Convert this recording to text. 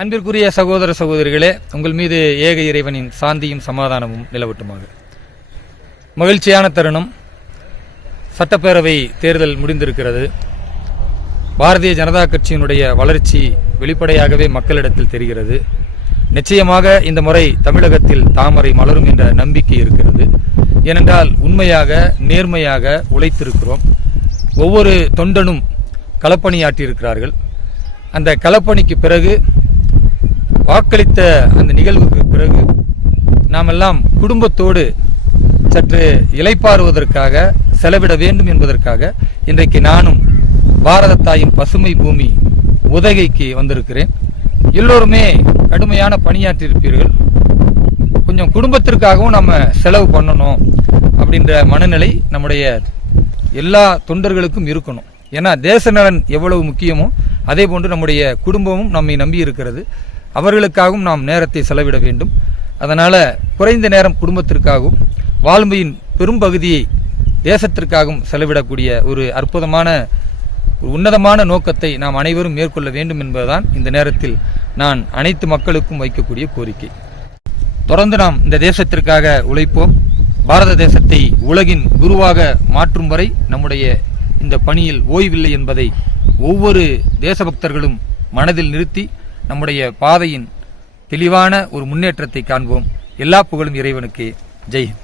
அன்பிற்குரிய சகோதர சகோதரிகளே, உங்கள் மீது ஏக இறைவனின் சாந்தியும் சமாதானமும் நிலவட்டுமாக. மகிழ்ச்சியான தருணம். சட்டப்பேரவை தேர்தல் முடிந்திருக்கிறது. பாரதிய ஜனதா கட்சியினுடைய வளர்ச்சி வெளிப்படையாகவே மக்களிடத்தில் தெரிகிறது. நிச்சயமாக இந்த முறை தமிழகத்தில் தாமரை மலரும் என்ற நம்பிக்கை இருக்கிறது. ஏனென்றால் உண்மையாக நேர்மையாக உழைத்திருக்கிறோம். ஒவ்வொரு தொண்டனும் களப்பணியாற்றியிருக்கிறார்கள். அந்த களப்பணிக்கு பிறகு, வாக்களித்த அந்த நிகழ்வுக்கு பிறகு நாமெல்லாம் குடும்பத்தோடு சற்று இளைப்பாறுவதற்காக செலவிட வேண்டும் என்பதற்காக இன்றைக்கு நானும் பாரத தாயின் பசுமை பூமி உதகைக்கு வந்திருக்கிறேன். எல்லோருமே கடுமையான பணியாற்றியிருப்பீர்கள். கொஞ்சம் குடும்பத்திற்காகவும் நம்ம செலவு பண்ணணும் அப்படின்ற மனநிலை நம்முடைய எல்லா தொண்டர்களுக்கும் இருக்கணும். ஏன்னா தேச நலன் எவ்வளவு முக்கியமோ அதே போன்று நம்முடைய குடும்பமும் நம்மை நம்பி இருக்கிறது. அவர்களுக்காகவும் நாம் நேரத்தை செலவிட வேண்டும். அதனால குறைந்த நேரம் குடும்பத்திற்காகவும் வாழ்மையின் பெரும்பகுதியை தேசத்திற்காகவும் செலவிடக்கூடிய ஒரு அற்புதமான உன்னதமான நோக்கத்தை நாம் அனைவரும் மேற்கொள்ள வேண்டும் என்பதுதான் இந்த நேரத்தில் நான் அனைத்து மக்களுக்கும் வைக்கக்கூடிய கோரிக்கை. தொடர்ந்து நாம் இந்த தேசத்திற்காக உழைப்போம். பாரத தேசத்தை உலகின் குருவாக மாற்றும் வரை நம்முடைய இந்த பணியில் ஓய்வில்லை என்பதை ஒவ்வொரு தேசபக்தர்களும் மனதில் நிறுத்தி நம்முடைய பாதையின் தெளிவான ஒரு முன்னேற்றத்தை காண்போம். எல்லா புகழும் இறைவனுக்கே. ஜெய் ஹிந்த்.